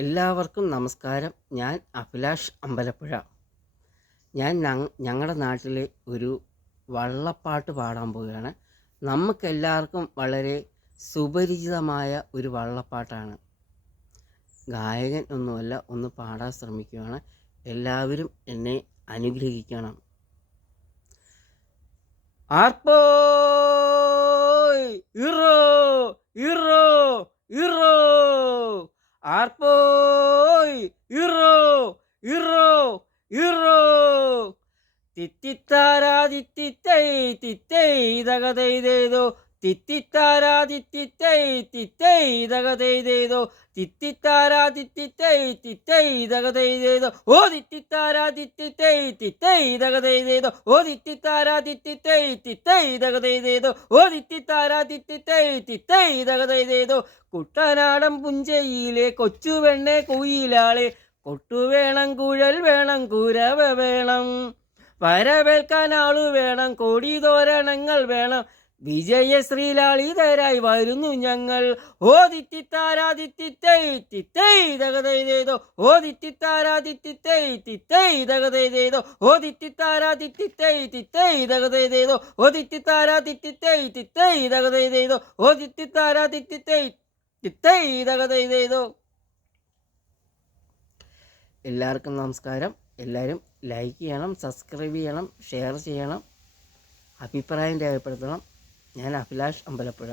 എല്ലാവർക്കും നമസ്കാരം. ഞാൻ അഭിലാഷ് അമ്പലപ്പുഴ. ഞാൻ ഞങ്ങളുടെ നാട്ടിലെ ഒരു വള്ളപ്പാട്ട് പാടാൻ പോവുകയാണ്. നമുക്കെല്ലാവർക്കും വളരെ സുപരിചിതമായ ഒരു വള്ളപ്പാട്ടാണ്. ഗായകൻ ഒന്നുമല്ല, ഒന്ന് പാടാൻ ശ്രമിക്കുകയാണ്. എല്ലാവരും എന്നെ അനുഗ്രഹിക്കണം. ആർപ്പോയ് ഇറോ ഇറോ ഇറോ, ആർപ്പോയ് ഇറോ ഇറോ ഇറോ, തിത്തിത്താരാ തിത്തിത്തൈ തിത്തൈ തകതൈതേതോ, തിത്തിത്താരാ തിത്തിത്തൈ തിത്തൈ തകതൈതേതോ, തിത്തിത്താരാ തിത്തിത്തൈ തിത്തൈ തകതൈതേതോ, ഓ തിത്തിത്താരാ തിത്തിത്തൈ തിത്തൈ തകതൈതേതോ, ഓ തിത്തിത്താരാ തിത്തിത്തൈ തിത്തൈ തകതൈതേതോ, ഓ തിത്തിത്താരാ തിത്തിത്തൈ തിത്തൈ തകതൈതേതോ. കുട്ടനാടൻ പുഞ്ചയിലെ കൊച്ചുവെണ്ണെ കുയിലാളെ, കൊട്ടുവേണം കുഴൽ വേണം കുരവ വേണം, വരവേൽക്കാൻ ആളു വേണം, കോടി തോരണങ്ങൾ വേണം, വിജയശ്രീലാളിതരായി വരുന്നു ഞങ്ങൾ. ഓ തിത്തിത്താരാ തിത്തിത്തൈ തിത്തൈ തകതൈതേതോ, ഓ തിത്തിത്താരാ തിത്തിത്തൈ തിത്തൈ തകതൈതേതോ, ഓ തിത്തിത്താരാ തിത്തിത്തൈ തിത്തൈ തകതൈതേതോ, ഓ തിത്തിത്താരാ തിത്തിത്തൈ തിത്തൈ തകതൈതേതോ, ഓ തിത്തിത്താരാ തിത്തിത്തൈ തിത്തൈ തകതൈതേതോ. എല്ലാവർക്കും നമസ്കാരം. എല്ലാവരും ലൈക്ക് ചെയ്യണം, സബ്സ്ക്രൈബ് ചെയ്യണം, ഷെയർ ചെയ്യണം, അഭിപ്രായം രേഖപ്പെടുത്തണം. ഞാൻ അഭിലാഷ് അമ്പലപ്പുഴ.